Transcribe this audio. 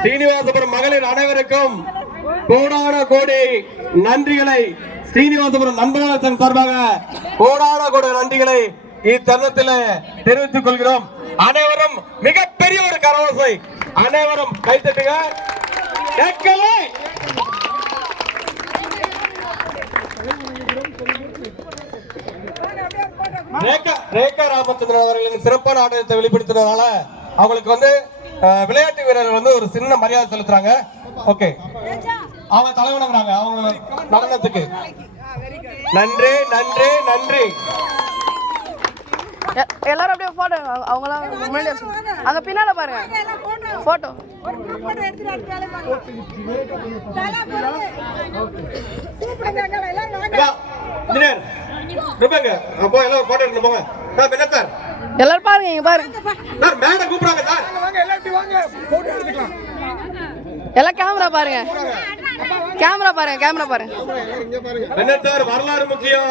ஸ்ரீனிவாசபுரம் மகளிர் அனைவருக்கும் கோடான கோடி நன்றிகளை ஸ்ரீனிவாசபுரம் நண்பர்கள் சங்க சார்பாக கோடான கோடி நன்றிகளை இத்தருணத்தில் தெரிவித்துக் கொள்கிறோம். அனைவரும் மிகப்பெரிய ஒரு கரவசை, அனைவரும் கைத்தட்டுங்க. ரேகா ராமச்சந்திரன் அவர்களின் சிறப்பான ஆட்டத்தை வெளிப்படுத்தினதால அவங்களுக்கு வந்து விளையாட்டு வீரர்கள் வந்து ஒரு சின்ன மரியாதை செலுத்துறாங்க. ஓகே, அவங்க தலைவணங்குறாங்க அவங்க நடனத்துக்கு. நன்றி நன்றி நன்றி. எல்லாரும் அப்படியே போட்டோ, அவங்களாம் முன்னாடி அங்க பின்னால பாருங்க போட்டோ. எல்லாரும் பாருங்க, இங்க பாருங்க எல்லாம் கேமரா பாருங்க, கேமரா பாருங்க, கேமரா பாருங்க. வரலாறு முக்கியம்.